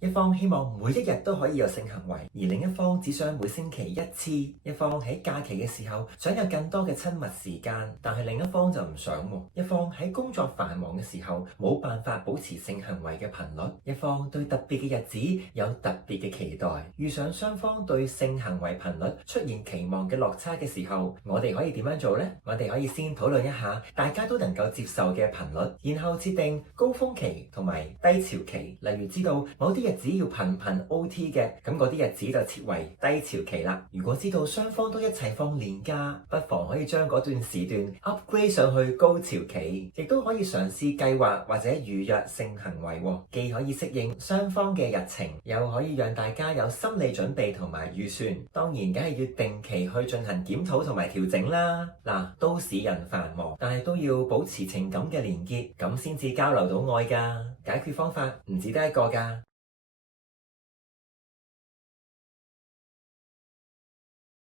一方希望每一日都可以有性行為，而另一方只想每星期1次。一方喺假期嘅時候想有更多嘅親密時間，但係另一方就唔想喎。一方喺工作繁忙嘅時候冇辦法保持性行為嘅頻率，一方對特別嘅日子有特別嘅期待。遇上雙方對性行為頻率出現期望嘅落差嘅時候，我哋可以點樣做呢？我哋可以先討論一下大家都能夠接受嘅頻率，然後設定高峰期同埋低潮期。例如知道某啲日子要頻頻 OT 嘅，咁嗰啲日子就設為低潮期啦。如果知道雙方都一齊放年假，不妨可以將嗰段時段 upgrade 上去高潮期，亦都可以嘗試計劃或者預約性行為，既可以適應雙方嘅日程，又可以讓大家有心理準備同埋預算。當然梗係要定期去進行檢討同埋調整啦。嗱，都市人繁忙，但係都要保持情感嘅連結，咁先至交流到愛㗎。解決方法唔止得一個㗎。